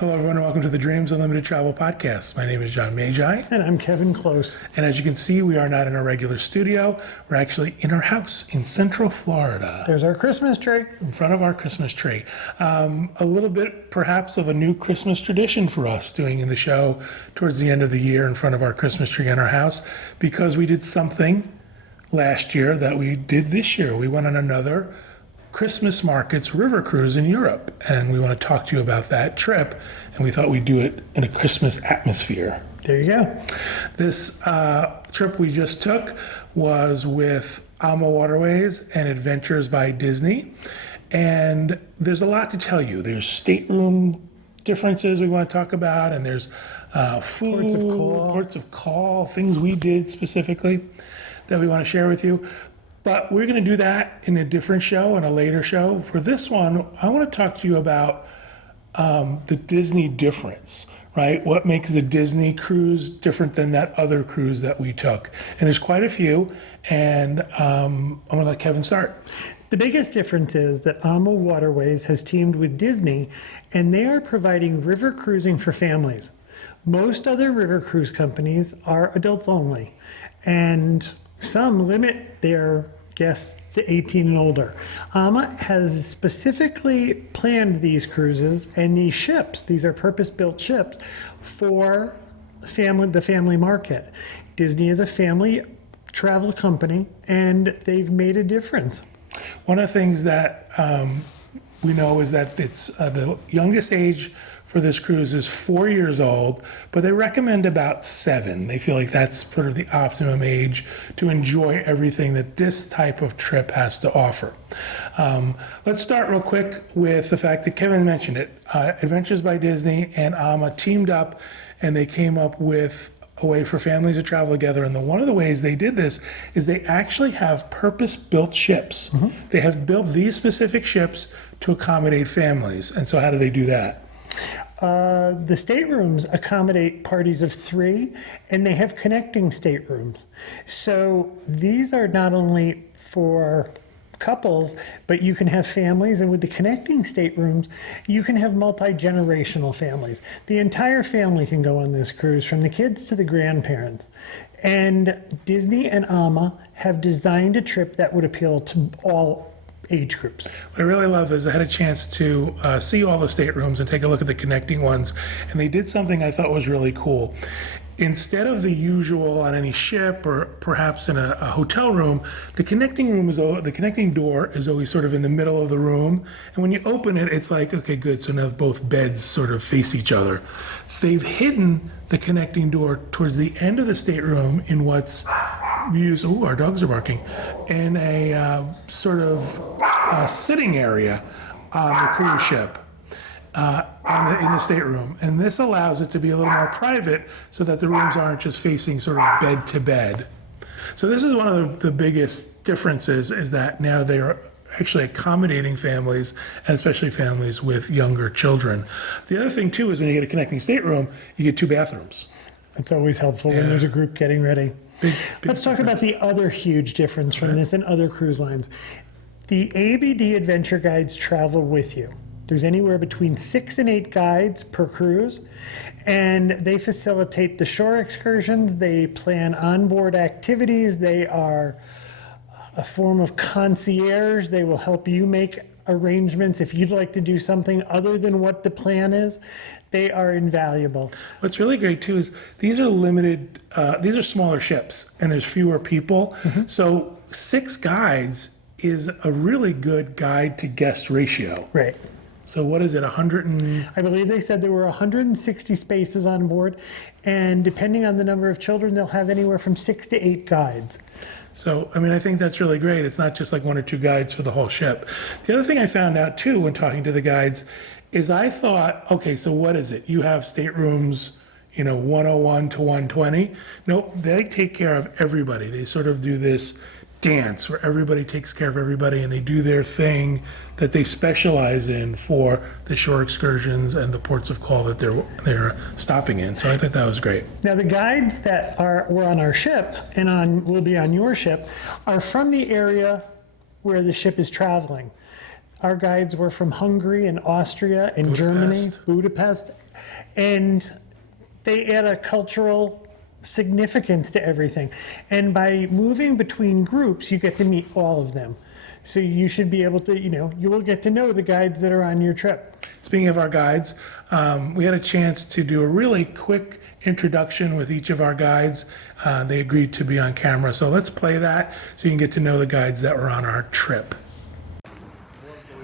Hello, everyone, and welcome to the Dreams Unlimited Travel Podcast. My name is John Magi. And I'm Kevin Close. And as you can see, we are not in our regular studio. We're actually in our house in Central Florida. There's our Christmas tree. In front of our Christmas tree. A little bit, perhaps, of a new Christmas tradition for us, doing the show towards the end of the year in front of our Christmas tree in our house, because we did something last year that we did this year. We went on another Christmas markets river cruise in Europe, and we want to talk to you about that trip, and we thought we'd do it in a Christmas atmosphere. There you go. This trip we just took was with AMA Waterways and Adventures by Disney, and there's a lot to tell you. There's stateroom differences we want to talk about, and there's food, ports of call, things we did specifically that we want to share with you. But we're going to do that in a different show, in a later show. For this one, I want to talk to you about the Disney difference, right? What makes the Disney cruise different than that other cruise that we took? And there's quite a few, and I'm going to let Kevin start. The biggest difference is that AMA Waterways has teamed with Disney, and they are providing river cruising for families. Most other river cruise companies are adults only, and some limit their guests to 18 and older. AMA has specifically planned these cruises and these ships. These are purpose-built ships for the family market. Disney is a family travel company, and they've made a difference. One of the things that we know is that it's the youngest age for this cruise is 4 years old, but they recommend about 7. They feel like that's sort of the optimum age to enjoy everything that this type of trip has to offer. Let's start real quick with the fact that Kevin mentioned it. Adventures by Disney and AMA teamed up, and they came up with a way for families to travel together. And one of the ways they did this is they actually have purpose-built ships. Mm-hmm. They have built these specific ships to accommodate families. And so how do they do that? The staterooms accommodate parties of 3, and they have connecting staterooms. So these are not only for couples, but you can have families, and with the connecting staterooms, you can have multi-generational families. The entire family can go on this cruise, from the kids to the grandparents. And Disney and AMA have designed a trip that would appeal to all age groups. What I really love is I had a chance to see all the staterooms and take a look at the connecting ones, and they did something I thought was really cool. Instead of the usual on any ship or perhaps in a hotel room, the connecting door is always sort of in the middle of the room, and when you open it, it's like, okay, good, so now both beds sort of face each other. They've hidden the connecting door towards the end of the stateroom in what's used, our dogs are barking, in a sort of sitting area on the cruise ship. In the stateroom, and this allows it to be a little more private so that the rooms aren't just facing sort of bed to bed. So this is one of the biggest differences, is that now they are actually accommodating families, and especially families with younger children. The other thing too is when you get a connecting stateroom, you get 2 bathrooms. That's always helpful when there's a group getting ready. Big Let's talk about the other huge difference from this and other cruise lines. The ABD Adventure Guides travel with you. There's anywhere between 6 and 8 guides per cruise, and they facilitate the shore excursions. They plan onboard activities. They are a form of concierge. They will help you make arrangements if you'd like to do something other than what the plan is. They are invaluable. What's really great too is these are limited, these are smaller ships, and there's fewer people. Mm-hmm. So 6 guides is a really good guide to guest ratio. Right. So what is it, 100 I believe they said there were 160 spaces on board, and depending on the number of children, they'll have anywhere from 6 to 8 guides. So, I mean, I think that's really great. It's not just like 1 or 2 guides for the whole ship. The other thing I found out too when talking to the guides is I thought, okay, so what is it? You have staterooms, 101 to 120. Nope, they take care of everybody. They sort of do this dance where everybody takes care of everybody, and they do their thing that they specialize in for the shore excursions and the ports of call that they're stopping in. So I think that was great. Now the guides that were on our ship and will be on your ship are from the area where the ship is traveling. Our guides were from Hungary and Austria and Germany, Budapest, And they add a cultural significance to everything. And by moving between groups, you get to meet all of them. So you should be able to, you will get to know the guides that are on your trip. Speaking of our guides, we had a chance to do a really quick introduction with each of our guides. They agreed to be on camera. So let's play that so you can get to know the guides that were on our trip.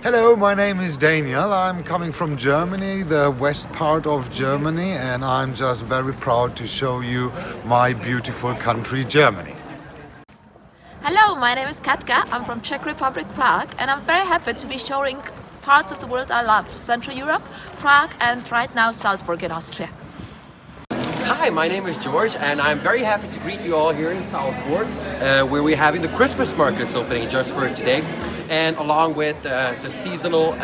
Hello, my name is Daniel. I'm coming from Germany, the west part of Germany, and I'm just very proud to show you my beautiful country, Germany. Hello, my name is Katka. I'm from Czech Republic, Prague, and I'm very happy to be showing parts of the world I love: Central Europe, Prague, and right now Salzburg in Austria. Hi, my name is George, and I'm very happy to greet you all here in Salzburg, where we're having the Christmas markets opening just for today, and along with the seasonal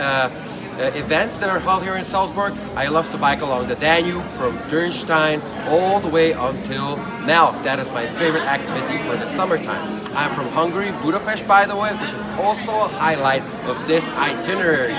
events that are held here in Salzburg. I love to bike along the Danube from Dürnstein all the way until now. That is my favorite activity for the summertime. I'm from Hungary, Budapest, by the way, which is also a highlight of this itinerary.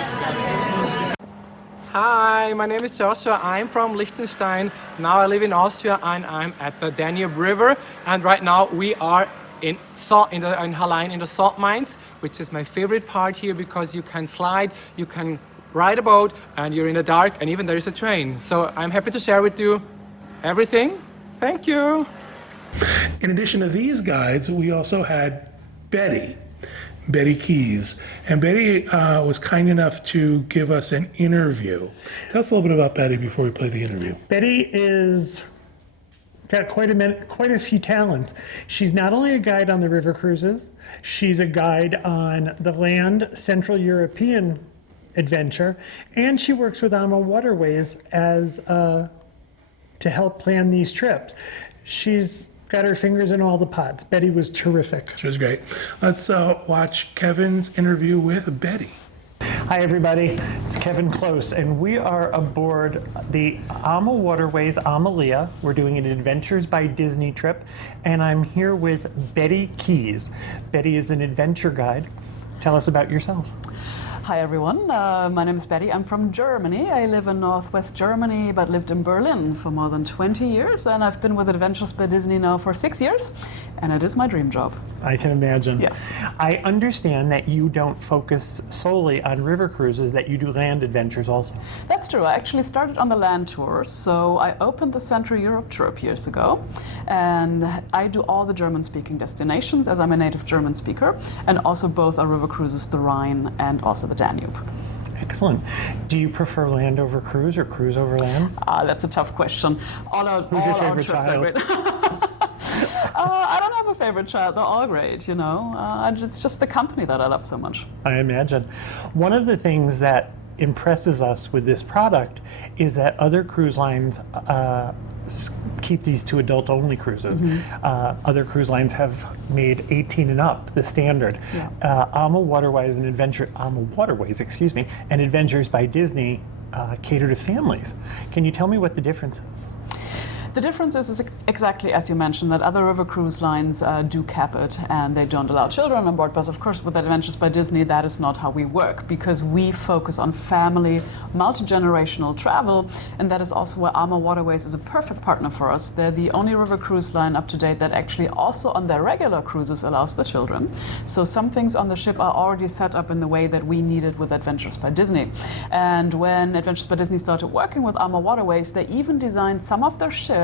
Hi, my name is Joshua. I'm from Liechtenstein. Now I live in Austria and I'm at the Danube River. And right now we are in Hallein in the salt mines, which is my favorite part here because you can slide, you can ride a boat, and you're in the dark, and even there is a train. So I'm happy to share with you everything. Thank you. In addition to these guides, we also had Betty Keys. And Betty was kind enough to give us an interview. Tell us a little bit about Betty before we play the interview. Betty is got quite a few talents. She's not only a guide on the river cruises, she's a guide on the land Central European adventure, and she works with AMA Waterways as to help plan these trips. She's got her fingers in all the pots. Betty was terrific. She was great. Let's watch Kevin's interview with Betty. Hi everybody, it's Kevin Close, and we are aboard the AMA Waterways Amalia. We're doing an Adventures by Disney trip, and I'm here with Betty Keys. Betty is an adventure guide. Tell us about yourself. Hi everyone, my name is Betty. I'm from Germany. I live in northwest Germany, but lived in Berlin for more than 20 years, and I've been with Adventures by Disney now for 6 years, and it is my dream job. I can imagine. Yes. I understand that you don't focus solely on river cruises, that you do land adventures also. That's true. I actually started on the land tours, so I opened the Central Europe trip years ago, and I do all the German-speaking destinations, as I'm a native German speaker, and also both are river cruises, the Rhine and also the Danube. Excellent. Do you prefer land over cruise or cruise over land? That's a tough question. Who's your favorite child? I don't have a favorite child. They're all great, you know. It's just the company that I love so much. I imagine. One of the things that impresses us with this product is that other cruise lines keep these to adult-only cruises. Other cruise lines have made 18 and up the standard. Yeah. AMA Waterways and Adventures by Disney cater to families. Can you tell me what the difference is? The difference is exactly as you mentioned, that other river cruise lines do cap it and they don't allow children on board. But of course, with Adventures by Disney, that is not how we work, because we focus on family, multi-generational travel, and that is also where AMA Waterways is a perfect partner for us. They're the only river cruise line up to date that actually also on their regular cruises allows the children. So some things on the ship are already set up in the way that we need it with Adventures by Disney. And when Adventures by Disney started working with AMA Waterways, they even designed some of their ships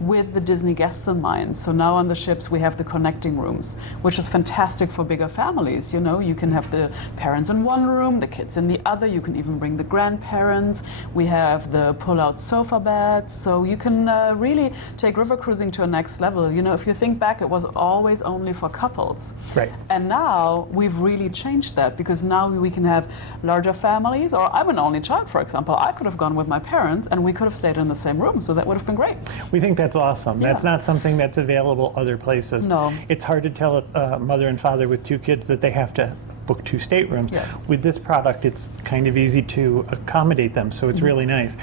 with the Disney guests in mind. So now on the ships we have the connecting rooms, which is fantastic for bigger families. You know, you can have the parents in one room, the kids in the other. You can even bring the grandparents. We have the pull-out sofa beds, so you can really take river cruising to a next level. You know, if you think back, it was always only for couples. Right. And now we've really changed that, because now we can have larger families. Or I'm an only child, for example. I could have gone with my parents and we could have stayed in the same room, so that would have been great. We think that's awesome. Yeah. That's not something that's available other places. No. It's hard to tell a mother and father with two kids that they have to book 2 staterooms. Yes. With this product, it's kind of easy to accommodate them, so it's really nice.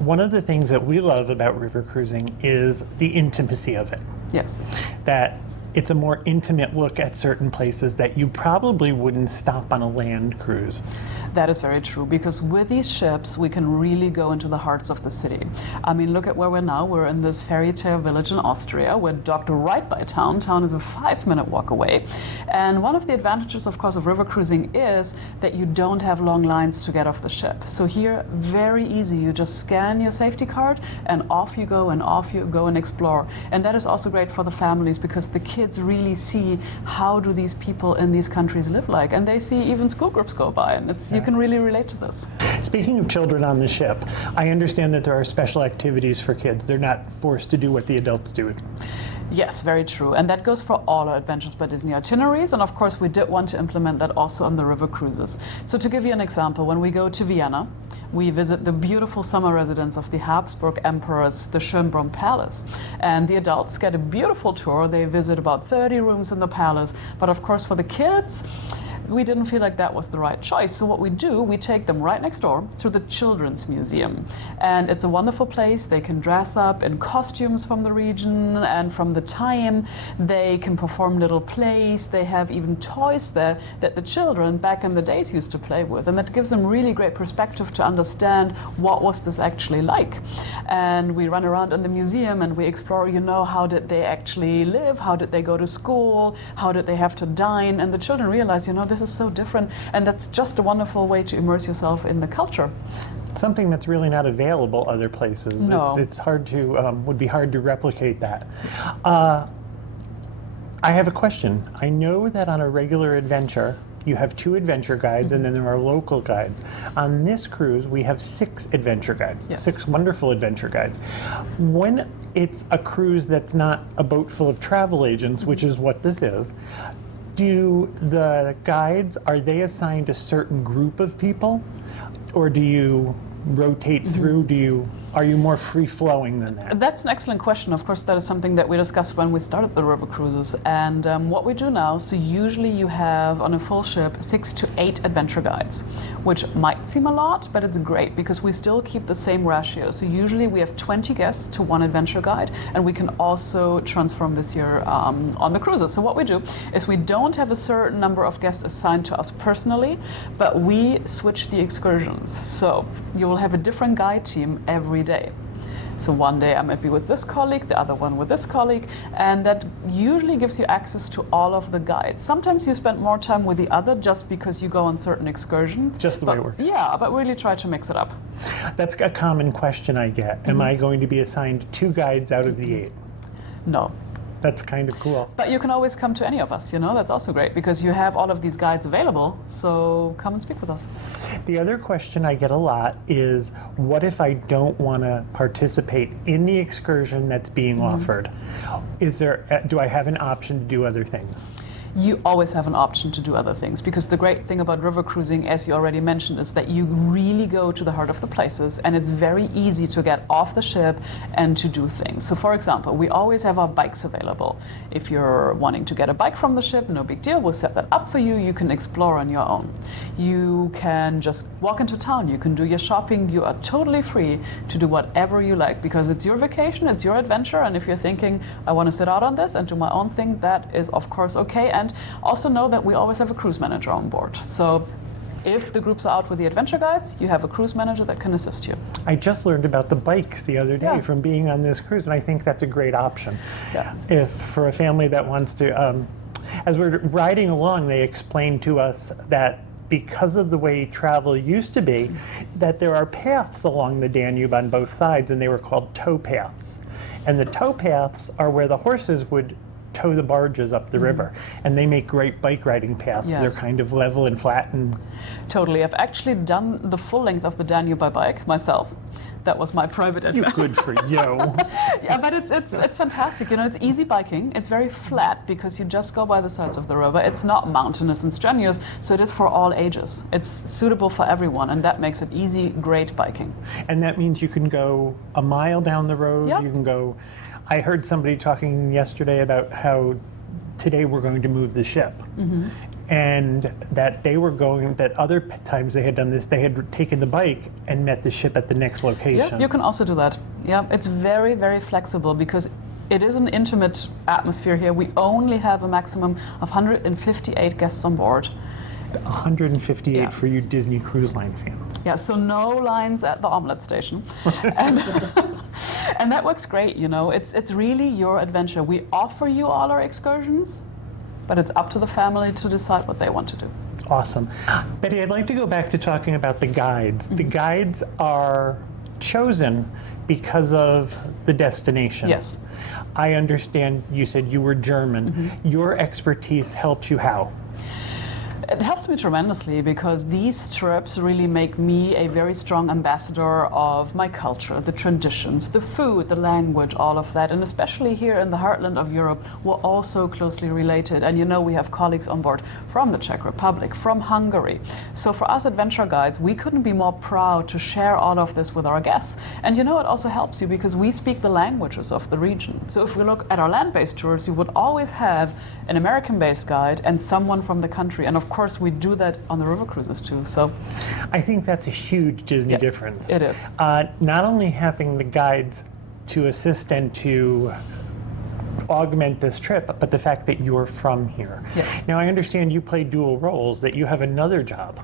One of the things that we love about river cruising is the intimacy of it. Yes. That it's a more intimate look at certain places that you probably wouldn't stop on a land cruise. That is very true, because with these ships, we can really go into the hearts of the city. I mean, look at where we're now. We're in this fairy tale village in Austria. We're docked right by town. Town is a 5-minute walk away. And one of the advantages, of course, of river cruising is that you don't have long lines to get off the ship. So here, very easy. You just scan your safety card and off you go and explore. And that is also great for the families, because the kids really see how do these people in these countries live like. And they see even school groups go by, and you can really relate to this. Speaking of children on the ship, I understand that there are special activities for kids. They're not forced to do what the adults do. Yes, very true. And that goes for all our Adventures by Disney itineraries. And of course, we did want to implement that also on the river cruises. So to give you an example, when we go to Vienna, we visit the beautiful summer residence of the Habsburg emperors, the Schonbrunn Palace. And the adults get a beautiful tour. They visit about 30 rooms in the palace. But of course, for the kids, we didn't feel like that was the right choice. So what we do, we take them right next door to the Children's Museum. And it's a wonderful place. They can dress up in costumes from the region and from the time. They can perform little plays. They have even toys there that the children back in the days used to play with. And that gives them really great perspective to understand what was this actually like. And we run around in the museum and we explore, how did they actually live? How did they go to school? How did they have to dine? And the children realize, this is so different, and that's just a wonderful way to immerse yourself in the culture. Something that's really not available other places. No. It's hard to, would be hard to replicate that. I have a question. I know that on a regular adventure, you have 2 adventure guides, and then there are local guides. On this cruise, we have 6 adventure guides, Yes. 6 wonderful adventure guides. When it's a cruise that's not a boat full of travel agents, which is what this is, do the guides, are they assigned a certain group of people, or do you rotate through? Are you more free-flowing than that? That's an excellent question. Of course, that is something that we discussed when we started the river cruises. And what we do now, so usually you have on a full ship 6 to 8 adventure guides, which might seem a lot, but it's great because we still keep the same ratio. So usually we have 20 guests to 1 adventure guide, and we can also transform this year on the cruises. So what we do is we don't have a certain number of guests assigned to us personally, but we switch the excursions. So you will have a different guide team every day. So one day I might be with this colleague, the other one with this colleague, and that usually gives you access to all of the guides. Sometimes you spend more time with the other just because you go on certain excursions. Just the way it works. Yeah, but really try to mix it up. That's a common question I get. Am I going to be assigned 2 guides out of the 8? No. That's kind of cool. But you can always come to any of us, that's also great because you have all of these guides available, so come and speak with us. The other question I get a lot is, what if I don't want to participate in the excursion that's being offered? Do I have an option to do other things? You always have an option to do other things, because the great thing about river cruising, as you already mentioned, is that you really go to the heart of the places, and it's very easy to get off the ship and to do things. So for example, we always have our bikes available. If you're wanting to get a bike from the ship, no big deal, we'll set that up for you. You can explore on your own. You can just walk into town, you can do your shopping, you are totally free to do whatever you like, because it's your vacation, it's your adventure, and if you're thinking, I want to sit out on this and do my own thing, that is of course okay. And also know that we always have a cruise manager on board. So if the groups are out with the adventure guides, you have a cruise manager that can assist you. I just learned about the bikes the other day Yeah. from being on this cruise, and I think that's a great option. Yeah. If for a family that wants to, as we're riding along, they explained to us that because of the way travel used to be, that there are paths along the Danube on both sides, and they were called tow paths. And the tow paths are where the horses would tow the barges up the river, and they make great bike riding paths. Yes. They're kind of level and flat. And Totally. I've actually done the full length of the Danube by bike myself. That was my private adventure. good for you. Yeah, but it's fantastic. It's easy biking. It's very flat because you just go by the sides of the river. It's not mountainous and strenuous, so it is for all ages. It's suitable for everyone, and that makes it easy, great biking. And that means you can go a mile down the road. Yeah. You can go. I heard somebody talking yesterday about how today we're going to move the ship. And that they were going, that other times they had done this, they had taken the bike and met the ship at the next location. Yeah, you can also do that. Yeah, it's very, very flexible because It is an intimate atmosphere here. We only have a maximum of 158 guests on board. 158 Yeah. for you Disney Cruise Line fans. Yeah, so no lines at the omelet station. and, and that works great, you know. It's really your adventure. We offer you all our excursions, but it's up to the family to decide what they want to do. It's awesome. Betty, I'd like to go back to talking about the guides. The guides are chosen because of the destination. Yes. I understand you said you were German. Your expertise helps you how? It helps me tremendously because these trips really make me a very strong ambassador of my culture, the traditions, the food, the language, all of that. And especially here in the heartland of Europe, we're all so closely related. And you know, we have colleagues on board from the Czech Republic, from Hungary. So for us adventure guides, we couldn't be more proud to share all of this with our guests. And you know, it also helps you because we speak the languages of the region. So if we look at our land-based tours, you would always have an American-based guide and someone from the country. And of course, we do that on the river cruises too. So I think that's a huge Disney yes, difference. it is. Not only having the guides to assist and to augment this trip, but the fact that you're from here. Yes. Now I understand you play dual roles, that you have another job.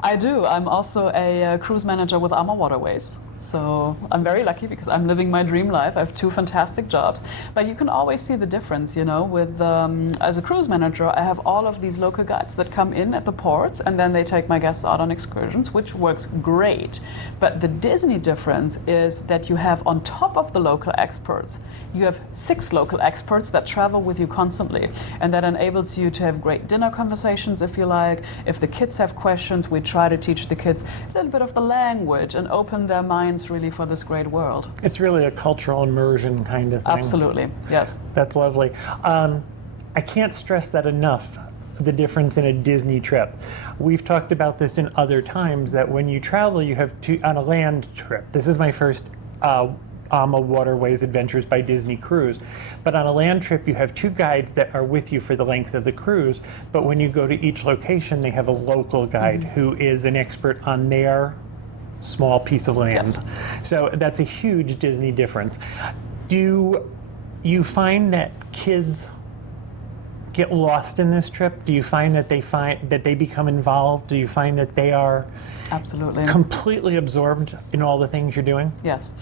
I do. I'm also a cruise manager with AMA Waterways. So I'm very lucky because I'm living my dream life. I have 2 fantastic jobs. But you can always see the difference, you know, with as a cruise manager, I have all of these local guides that come in at the ports and then they take my guests out on excursions, which works great. But the Disney difference is that you have on top of the local experts, you have 6 local experts that travel with you constantly. And that enables you to have great dinner conversations if you like. If the kids have questions, we try to teach the kids a little bit of the language and open their minds really for this great world. It's really a cultural immersion kind of thing. Absolutely, yes. That's lovely. I can't stress that enough, the difference in a Disney trip. We've talked about this in other times, that when you travel, you have on a land trip. This is my first AMA Waterways Adventures by Disney cruise. But on a land trip, you have 2 guides that are with you for the length of the cruise. But when you go to each location, they have a local guide who is an expert on their small piece of land. Yes. So that's a huge Disney difference. Do you find that kids get lost in this trip? Do you find that they become involved? Do you find that they are Absolutely. completely absorbed in all the things you're doing? Yes.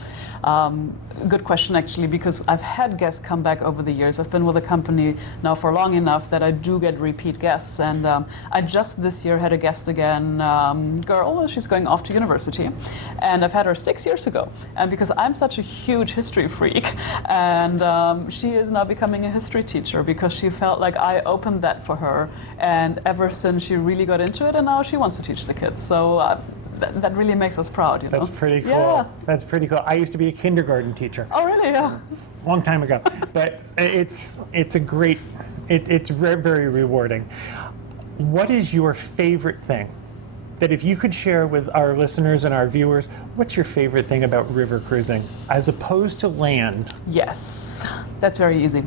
Good question, actually, because I've had guests come back over the years. I've been with the company now for long enough that I do get repeat guests. And I just this year had a guest again, girl, she's going off to university. And I've had her 6 years ago. And because I'm such a huge history freak, and she is now becoming a history teacher because she felt like I opened that for her. And ever since she really got into it, and now she wants to teach the kids. So that really makes us proud, you know? That's pretty cool. Yeah. That's pretty cool. I used to be a kindergarten teacher. Oh, really? Yeah. Long time ago. But it's very, very rewarding. What is your favorite thing? That if you could share with our listeners and our viewers, what's your favorite thing about river cruising as opposed to land? Yes, that's very easy.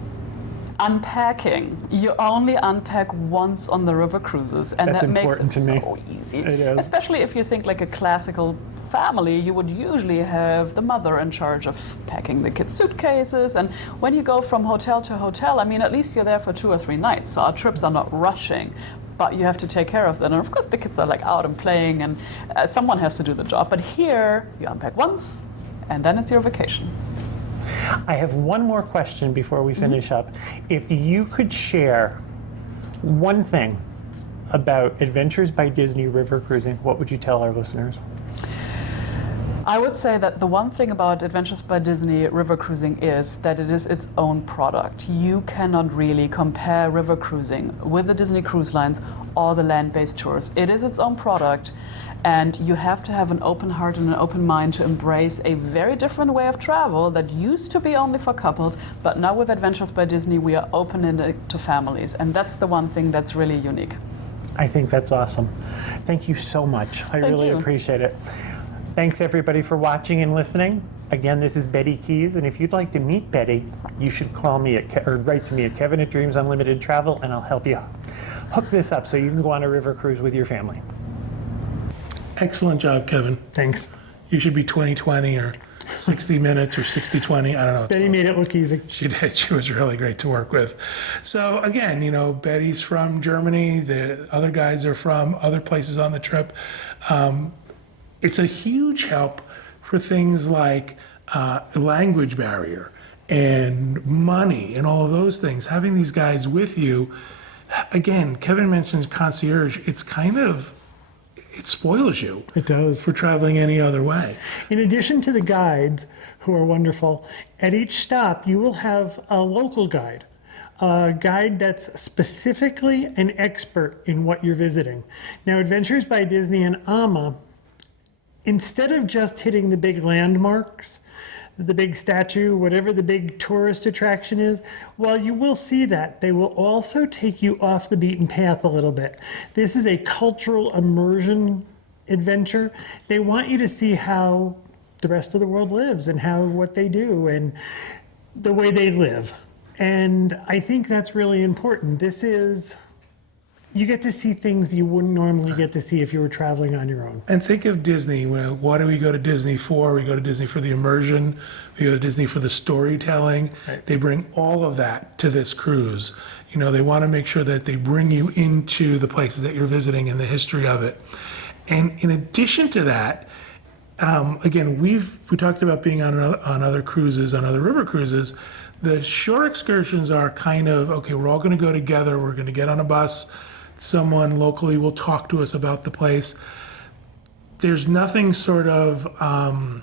Unpacking. You only unpack once on the river cruises, and That's that makes important it to me. so easy. It is. Especially if you think like a classical family, you would usually have the mother in charge of packing the kids' suitcases. And when you go from hotel to hotel, I mean, at least you're there for 2 or 3 nights, so our trips are not rushing. But you have to take care of them. And of course, the kids are like out and playing, and someone has to do the job. But here, you unpack once, and then it's your vacation. I have one more question before we finish up. If you could share one thing about Adventures by Disney River Cruising, what would you tell our listeners? I would say that the one thing about Adventures by Disney River Cruising is that it is its own product. You cannot really compare river cruising with the Disney Cruise Lines or the land-based tours. It is its own product, and you have to have an open heart and an open mind to embrace a very different way of travel that used to be only for couples, but now with Adventures by Disney, we are opening it to families, and that's the one thing that's really unique. I think that's awesome. Thank you so much. I really you. appreciate it. Thanks everybody for watching and listening. Again, this is Betty Keys, and if you'd like to meet Betty, you should call me or write to me at Kevin at Dreams Unlimited Travel, and I'll help you hook this up so you can go on a river cruise with your family. Excellent job, Kevin. Thanks. You should be 2020 or 60 minutes or 60-20, I don't know. Betty made it look easy. She did. She was really great to work with. So again, Betty's from Germany. The other guys are from other places on the trip. It's a huge help for things like language barrier and money and all of those things. Having these guys with you, again, Kevin mentions concierge. It spoils you. It does. For traveling any other way. In addition to the guides, who are wonderful, at each stop you will have a local guide. A guide that's specifically an expert in what you're visiting. Now, Adventures by Disney and AMA, instead of just hitting the big landmarks, the big statue, whatever the big tourist attraction is, while you will see that, they will also take you off the beaten path a little bit. This is a cultural immersion adventure. They want you to see how the rest of the world lives and what they do and the way they live. And I think that's really important. You get to see things you wouldn't normally get to see if you were traveling on your own. And think of Disney. Well, what do we go to Disney for? We go to Disney for the immersion. We go to Disney for the storytelling. Right. They bring all of that to this cruise. They want to make sure that they bring you into the places that you're visiting and the history of it. And in addition to that, again, we talked about being on other cruises, on other river cruises. The shore excursions are kind of, okay, we're all going to go together. We're going to get on a bus. Someone locally will talk to us about the place. There's nothing sort of, how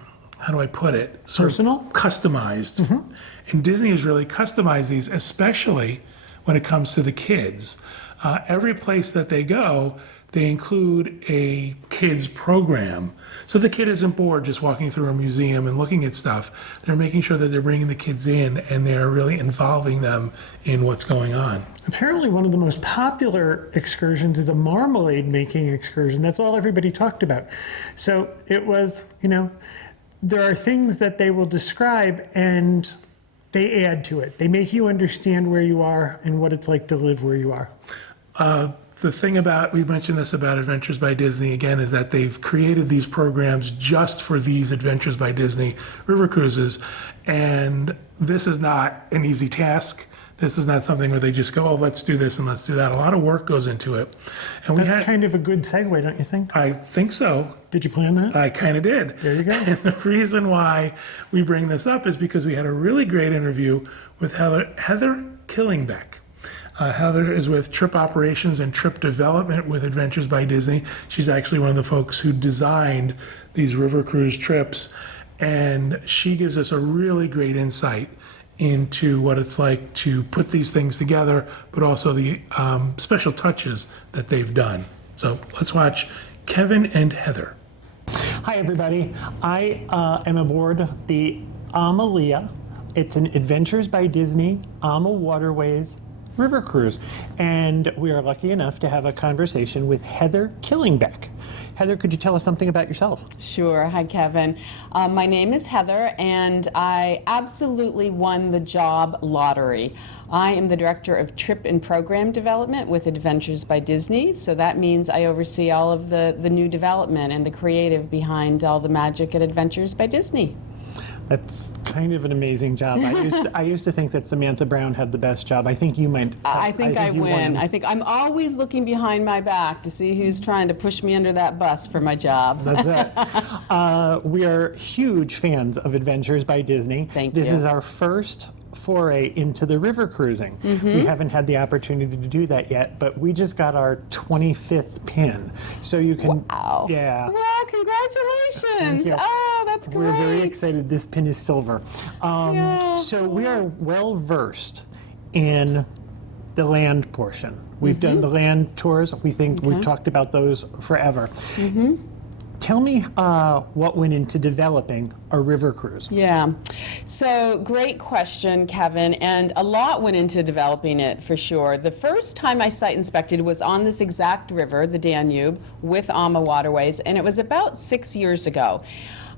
do I put it? Personal? Customized. Mm-hmm. And Disney has really customized these, especially when it comes to the kids. Every place that they go, they include a kids program. So the kid isn't bored just walking through a museum and looking at stuff. They're making sure that they're bringing the kids in and they're really involving them in what's going on. Apparently one of the most popular excursions is a marmalade making excursion. That's all everybody talked about. So it was, there are things that they will describe and they add to it. They make you understand where you are and what it's like to live where you are. The thing we mentioned this about Adventures by Disney again, is that they've created these programs just for these Adventures by Disney river cruises. And this is not an easy task. This is not something where they just go, oh, let's do this and let's do that. A lot of work goes into it. And That's kind of a good segue, don't you think? I think so. Did you plan that? I kind of did. There you go. And the reason why we bring this up is because we had a really great interview with Heather Killingbeck. Heather is with Trip Operations and Trip Development with Adventures by Disney. She's actually one of the folks who designed these river cruise trips. And she gives us a really great insight into what it's like to put these things together, but also the special touches that they've done. So let's watch Kevin and Heather. Hi, everybody. I am aboard the AMA. It's an Adventures by Disney AMA Waterways river cruise, and we are lucky enough to have a conversation with Heather Killingbeck. Heather, could you tell us something about yourself? Sure. Hi, Kevin. My name is Heather, and I absolutely won the job lottery. I am the Director of Trip and Program Development with Adventures by Disney, so that means I oversee all of the new development and the creative behind all the magic at Adventures by Disney. That's kind of an amazing job. I used to think that Samantha Brown had the best job. I think you might. I think I you win. won. I think I'm always looking behind my back to see who's trying to push me under that bus for my job. That's it. We are huge fans of Adventures by Disney. Thank This you. is our first foray into the river cruising. We haven't had the opportunity to do that yet, but we just got our 25th pin. So you can. Wow. Yeah. Wow, congratulations. you. Oh, that's great. We're very excited. This pin is silver. Yeah. So we are well versed in the land portion. We've done the land tours. We think we've talked about those forever. Tell me what went into developing a river cruise. Yeah. So great question, Kevin. And a lot went into developing it for sure. The first time I site inspected was on this exact river, the Danube, with AMA Waterways, and it was about 6 years ago.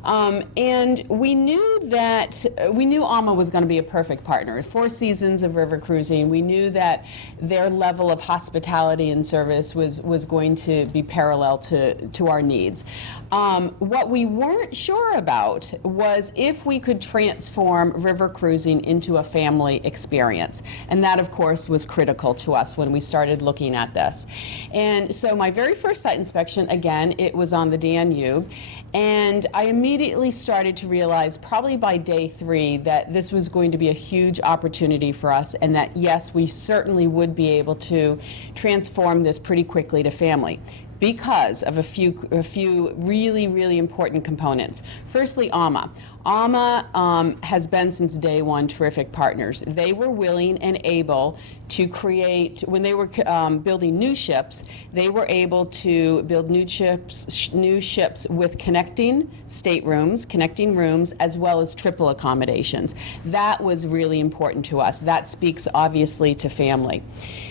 And we knew AMA was going to be a perfect partner. 4 seasons of river cruising, we knew that their level of hospitality and service was going to be parallel to our needs. What we weren't sure about was if we could transform river cruising into a family experience. And that, of course, was critical to us when we started looking at this. And so my very first site inspection, again, it was on the Danube. And I immediately started to realize, probably by day 3, that this was going to be a huge opportunity for us, and that, yes, we certainly would be able to transform this pretty quickly to family, because of a few really, really important components. Firstly, AMA. AMA has been since day one terrific partners. They were willing and able to create, when they were building new ships, they were able to build new ships with connecting staterooms, connecting rooms, as well as triple accommodations. That was really important to us. That speaks obviously to family.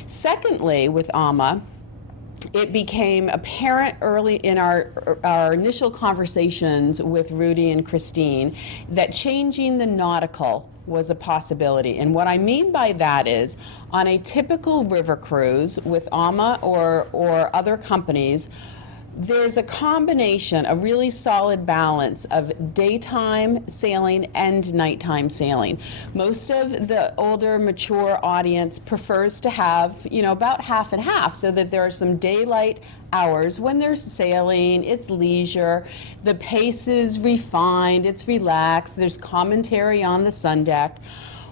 Secondly, with AMA, it became apparent early in our initial conversations with Rudy and Christine that changing the nautical was a possibility. And what I mean by that is, on a typical river cruise with AMA or other companies, there's a combination, a really solid balance of daytime sailing and nighttime sailing. Most of the older, mature audience prefers to have, about half and half, so that there are some daylight hours when they're sailing, it's leisure, the pace is refined, it's relaxed, there's commentary on the sun deck.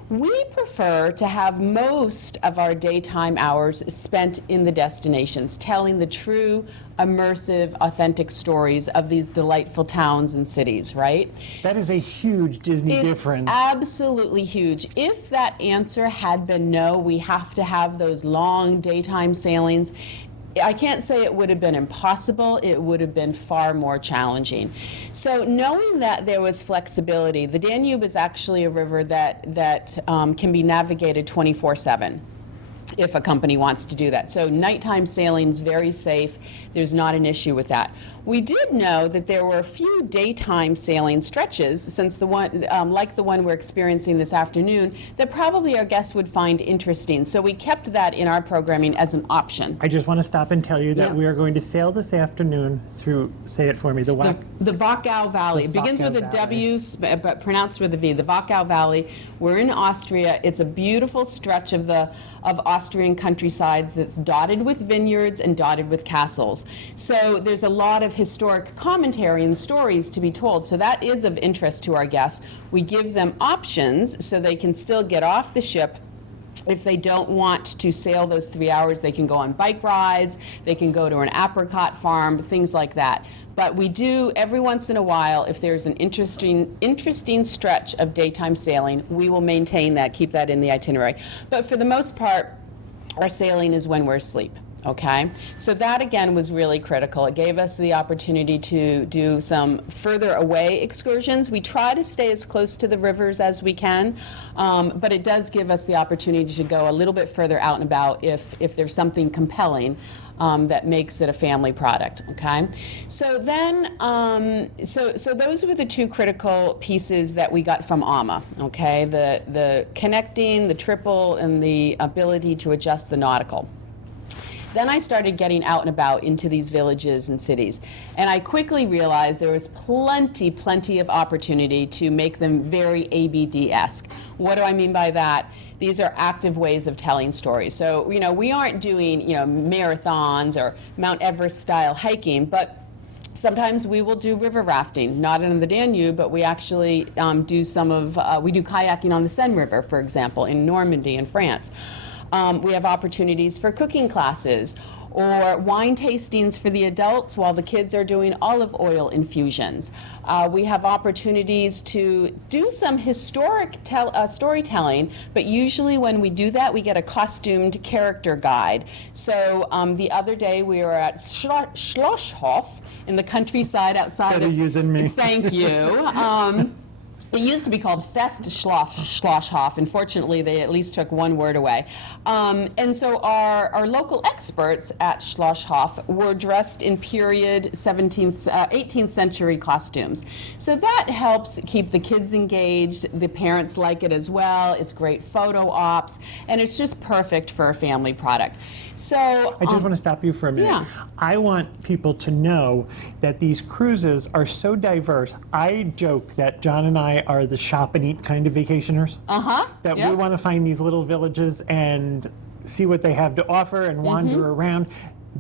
We prefer to have most of our daytime hours spent in the destinations, telling the true, immersive, authentic stories of these delightful towns and cities, right? That is a huge Disney difference. Absolutely huge. If that answer had been no, we have to have those long daytime sailings, I can't say it would have been impossible, it would have been far more challenging. So knowing that there was flexibility, the Danube is actually a river that can be navigated 24/7. If a company wants to do that. So nighttime sailing is very safe. There's not an issue with that. We did know that there were a few daytime sailing stretches, since the one, like the one we're experiencing this afternoon, that probably our guests would find interesting. So we kept that in our programming as an option. I just want to stop and tell you that we are going to sail this afternoon through, say it for me, The Wachau Valley. It begins with a W, but pronounced with a V. The Wachau Valley. We're in Austria. It's a beautiful stretch of Austrian countryside that's dotted with vineyards and dotted with castles. So there's a lot of historic commentary and stories to be told. So that is of interest to our guests. We give them options so they can still get off the ship. If they don't want to sail those 3 hours, they can go on bike rides, they can go to an apricot farm, things like that. But we do, every once in a while, if there's an interesting stretch of daytime sailing, we will maintain that, keep that in the itinerary. But for the most part, our sailing is when we're asleep. Okay, so that again was really critical. It gave us the opportunity to do some further away excursions. We try to stay as close to the rivers as we can, but it does give us the opportunity to go a little bit further out and about if there's something compelling that makes it a family product. Okay, so then so those were the two critical pieces that we got from AMA. Okay, the connecting, the triple, and the ability to adjust the nautical. Then I started getting out and about into these villages and cities. And I quickly realized there was plenty of opportunity to make them very ABD-esque. What do I mean by that? These are active ways of telling stories. So, we aren't doing, marathons or Mount Everest style hiking, but sometimes we will do river rafting, not on the Danube, but we actually we do kayaking on the Seine River, for example, in Normandy in France. We have opportunities for cooking classes or wine tastings for the adults while the kids are doing olive oil infusions. We have opportunities to do some historic storytelling, but usually when we do that, we get a costumed character guide. So the other day we were at Schlosshof in the countryside outside Better you than me. Thank you. It used to be called Festschlosshof. Unfortunately, they at least took one word away. And so our local experts at Schlosshof were dressed in period 18th century costumes. So that helps keep the kids engaged. The parents like it as well. It's great photo ops, and it's just perfect for a family product. So I just want to stop you for a minute. Yeah. I want people to know that these cruises are so diverse. I joke that John and I are the shop and eat kind of vacationers. That we want to find these little villages and see what they have to offer and wander around.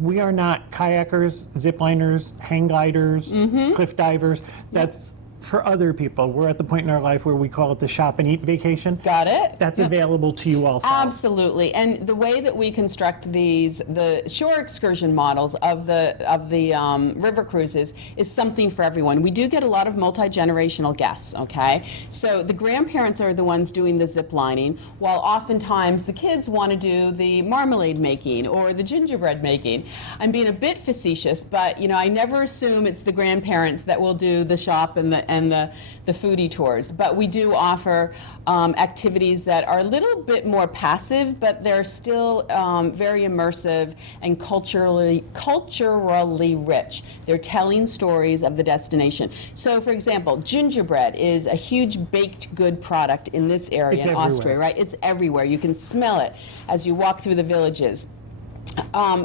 We are not kayakers, zipliners, hang gliders, cliff divers. That's for other people. We're at the point in our life where we call it the shop and eat vacation. Got it? That's available to you also. Absolutely. And the way that we construct the shore excursion models of the river cruises is something for everyone. We do get a lot of multi-generational guests, okay? So the grandparents are the ones doing the zip lining, while oftentimes the kids want to do the marmalade making or the gingerbread making. I'm being a bit facetious, but I never assume it's the grandparents that will do the shop and the foodie tours. But we do offer activities that are a little bit more passive, but they're still very immersive and culturally rich. They're telling stories of the destination. So, for example, gingerbread is a huge baked good product in this area in Austria, right? It's everywhere. You can smell it as you walk through the villages.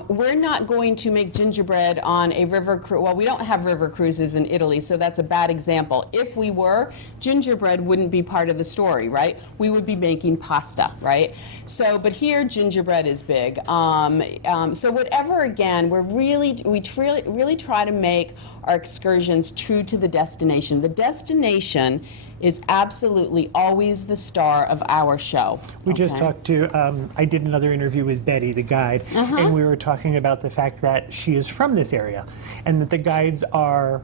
We're not going to make gingerbread on a river cruise. Well, we don't have river cruises in Italy, so that's a bad example. If we were, gingerbread wouldn't be part of the story, right? We would be making pasta, right? So, but here, gingerbread is big. So whatever, again, we really try to make our excursions true to the destination. The destination is absolutely always the star of our show. We just talked to, I did another interview with Betty, the guide, and we were talking about the fact that she is from this area and that the guides are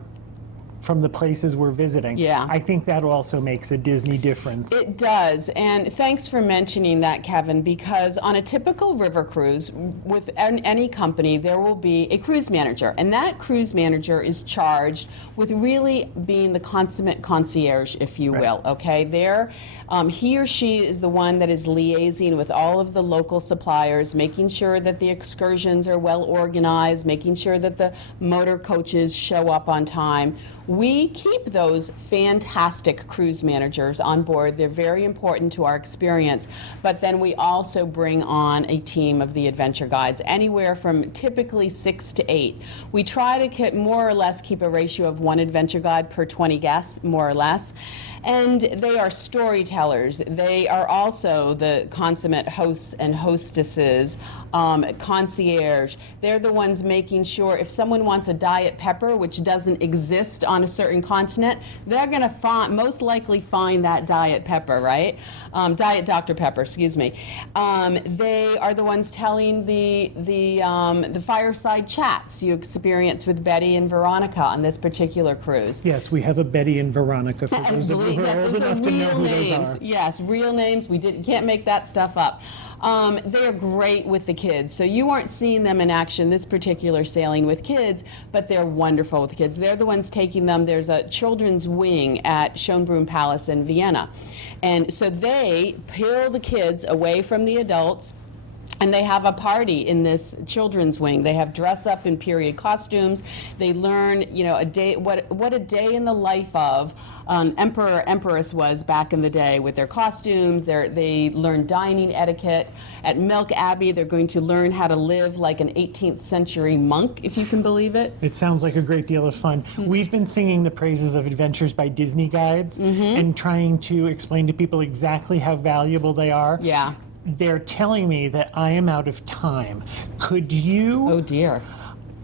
from the places we're visiting. Yeah. I think that also makes a Disney difference. It does, and thanks for mentioning that, Kevin, because on a typical river cruise with any company, there will be a cruise manager, and that cruise manager is charged with really being the consummate concierge, if you will, okay? He or she is the one that is liaising with all of the local suppliers, making sure that the excursions are well organized, making sure that the motor coaches show up on time. We keep those fantastic cruise managers on board. They're very important to our experience. But then we also bring on a team of the adventure guides, anywhere from typically 6 to 8. We try to more or less keep a ratio of 1 adventure guide per 20 guests, more or less. And they are storytellers. They are also the consummate hosts and hostesses, concierge. They're the ones making sure if someone wants a diet pepper, which doesn't exist on a certain continent, they're going to most likely find that diet pepper, right? Diet Dr. Pepper, excuse me. They are the ones telling the Fireside Chats you experience with Betty and Veronica on this particular cruise. Yes, we have a Betty and Veronica for those of you who are old those enough are to know real who names. those are. Yes, real names. We can't make that stuff up. They're great with the kids. So you aren't seeing them in action this particular sailing with kids, but they're wonderful with the kids. They're the ones taking them. There's a children's wing at Schonbrunn Palace in Vienna. And so they peel the kids away from the adults, and they have a party in this children's wing. They have dress up in period costumes. They learn, a day, what a day in the life of emperor, empress was back in the day with their costumes. They learn dining etiquette. At Milk Abbey, they're going to learn how to live like an 18th century monk, if you can believe it. It sounds like a great deal of fun. We've been singing the praises of Adventures by Disney guides and trying to explain to people exactly how valuable they are. Yeah. They're telling me that I am out of time. Could you... Oh, dear.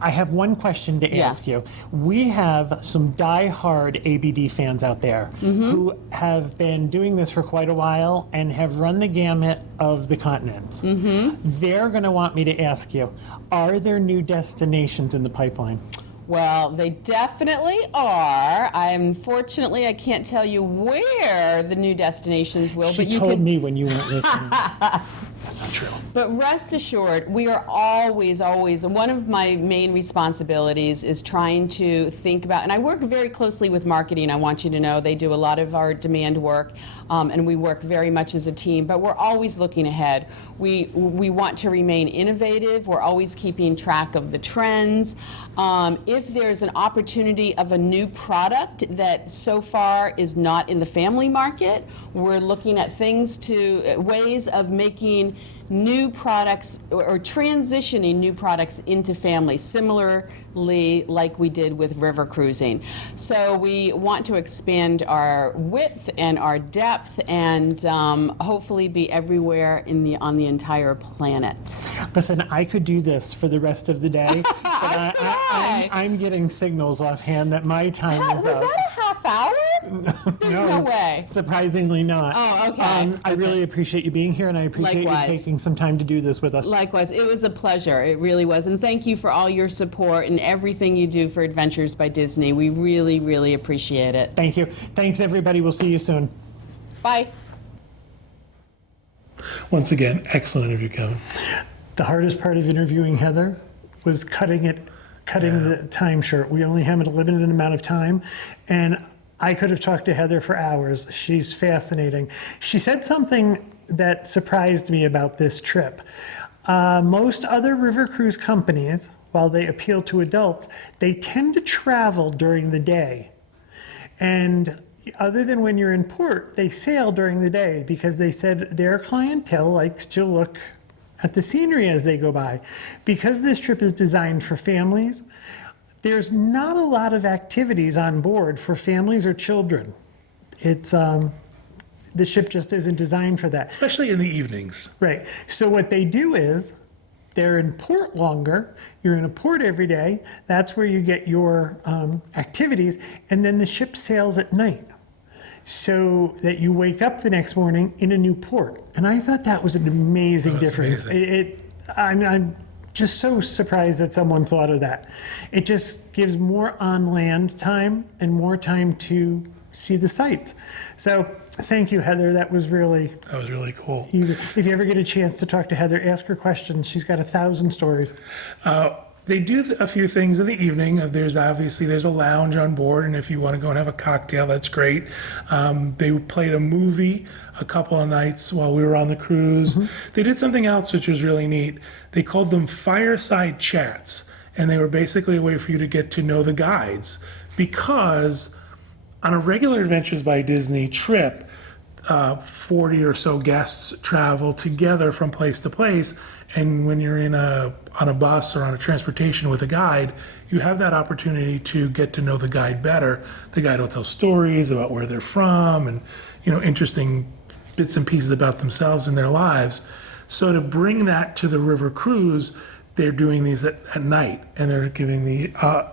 I have one question to ask you. We have some die-hard ABD fans out there who have been doing this for quite a while and have run the gamut of the continents. They're going to want me to ask you, are there new destinations in the pipeline? Well, they definitely are. Unfortunately, I can't tell you where the new destinations will, She but you told can... me when you weren't listening. That's not true. But rest assured, we are always, one of my main responsibilities is trying to think about, and I work very closely with marketing, I want you to know. They do a lot of our demand work, and we work very much as a team, but we're always looking ahead. We want to remain innovative. We're always keeping track of the trends. If there's an opportunity of a new product that so far is not in the family market, we're looking at ways of making new products or transitioning new products into families, similarly like we did with river cruising. So we want to expand our width and our depth and hopefully be everywhere on the entire planet. Listen, I could do this for the rest of the day, but I'm getting signals offhand that my time is up. Was that a half hour? There's no way. Surprisingly not. Oh, okay. I really appreciate you being here, and I appreciate Likewise. you taking some time to do this with us. Likewise, it was a pleasure. It really was. And thank you for all your support and everything you do for Adventures by Disney. We really, really appreciate it. Thank you. Thanks, everybody. We'll see you soon. Bye. Once again, excellent interview, Kevin. The hardest part of interviewing Heather was cutting the time short. We only have a limited amount of time, and I could have talked to Heather for hours. She's fascinating. She said something that surprised me about this trip. Most other river cruise companies, while they appeal to adults, they tend to travel during the day. And other than when you're in port, they sail during the day because they said their clientele likes to look at the scenery as they go by. Because this trip is designed for families, there's not a lot of activities on board for families or children. It's the ship just isn't designed for that. Especially in the evenings. Right. So what they do is they're in port longer. You're in a port every day. That's where you get your activities. And then the ship sails at night so that you wake up the next morning in a new port. And I thought that was an amazing difference. Amazing. I'm just so surprised that someone thought of that. It just gives more on-land time and more time to see the sights. So thank you, Heather. That was really cool. easy. If you ever get a chance to talk to Heather, ask her questions. She's got 1,000 stories. They do a few things in the evening. There's a lounge on board, and if you want to go and have a cocktail, that's great. They played a movie a couple of nights while we were on the cruise. Mm-hmm. They did something else which was really neat. They called them Fireside Chats, and they were basically a way for you to get to know the guides, because on a regular Adventures by Disney trip, 40 or so guests travel together from place to place, and when you're on a bus or on a transportation with a guide, you have that opportunity to get to know the guide better. The guide will tell stories about where they're from and interesting bits and pieces about themselves and their lives. So to bring that to the river cruise, they're doing these at night, and they're giving the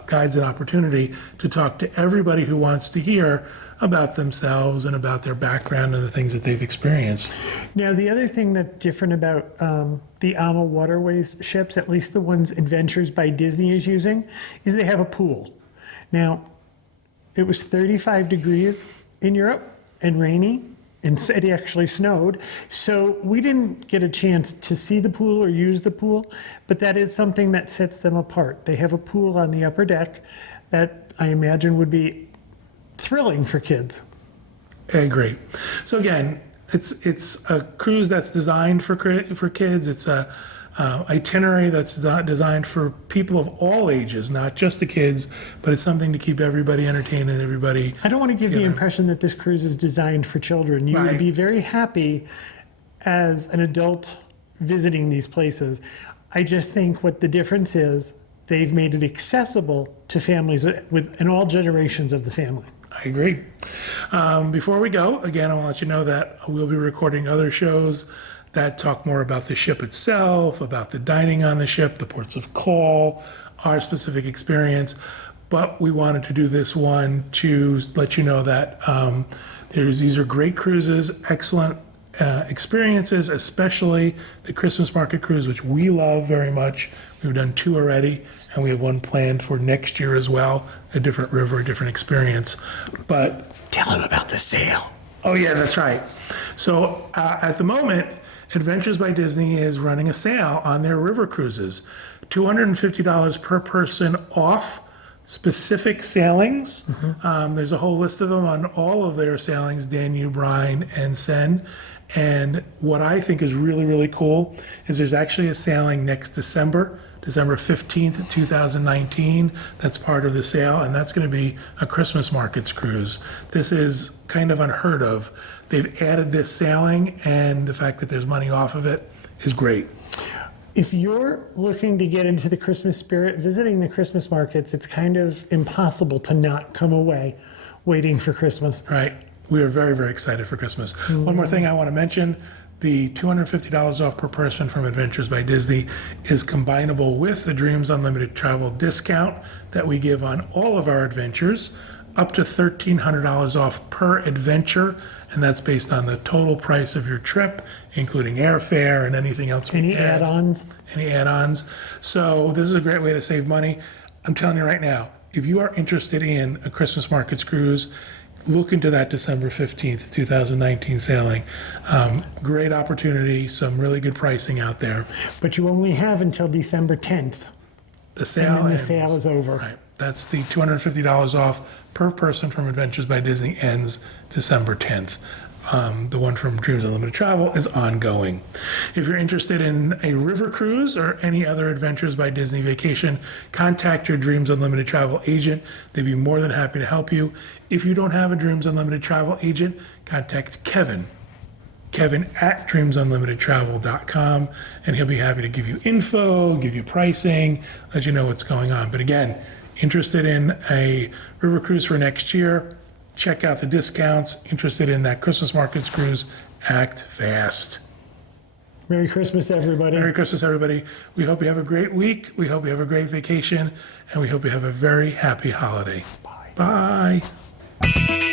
guides an opportunity to talk to everybody who wants to hear about themselves and about their background and the things that they've experienced. Now, the other thing that's different about the AMA Waterways ships, at least the ones Adventures by Disney is using, is they have a pool. Now, it was 35 degrees in Europe and rainy, and it actually snowed. So we didn't get a chance to see the pool or use the pool, but that is something that sets them apart. They have a pool on the upper deck that I imagine would be thrilling for kids. I agree. So again, it's a cruise that's designed for kids. It's a itinerary that's designed for people of all ages, not just the kids, but it's something to keep everybody entertained and everybody. I don't want to give the impression that this cruise is designed for children. You would be very happy as an adult visiting these places. I just think what the difference is, they've made it accessible to families in all generations of the family. I agree. Before we go, again, I want to let you know that we'll be recording other shows that talk more about the ship itself, about the dining on the ship, the ports of call, our specific experience. But we wanted to do this one to let you know that these are great cruises, excellent experiences, especially the Christmas market cruise, which we love very much. We've done 2 already, and we have one planned for next year as well, a different river, a different experience. But tell them about the sale. Oh yeah, that's right. So at the moment, Adventures by Disney is running a sale on their river cruises. $250 per person off specific sailings. There's a whole list of them on all of their sailings, Danube, Rhine, and Seine. And what I think is really, really cool is there's actually a sailing next December 15th, 2019. That's part of the sale, and that's going to be a Christmas markets cruise. This is kind of unheard of. They've added this sailing, and the fact that there's money off of it is great. If you're looking to get into the Christmas spirit, visiting the Christmas markets, it's kind of impossible to not come away waiting for Christmas. Right. We are very, very excited for Christmas. One more thing I want to mention, the $250 off per person from Adventures by Disney is combinable with the Dreams Unlimited travel discount that we give on all of our adventures, up to $1,300 off per adventure, and that's based on the total price of your trip, including airfare and anything else. Any add-ons? Any add-ons. So this is a great way to save money. I'm telling you right now, if you are interested in a Christmas markets cruise, look into that December 15th, 2019 sailing. Great opportunity, some really good pricing out there. But you only have until December 10th. The sale, And then the sale is over. Right. That's the $250 off per person from Adventures by Disney ends December 10th. The one from Dreams Unlimited Travel is ongoing. If you're interested in a river cruise or any other Adventures by Disney vacation, contact your Dreams Unlimited Travel agent. They'd be more than happy to help you. If you don't have a Dreams Unlimited Travel agent, contact Kevin at dreamsunlimitedtravel.com, and he'll be happy to give you info, give you pricing, let you know what's going on. But again, interested in a river cruise for next year, check out the discounts. Interested in that Christmas markets cruise, act fast. Merry Christmas, everybody. Merry Christmas, everybody. We hope you have a great week. We hope you have a great vacation, and we hope you have a very happy holiday. Bye. Bye.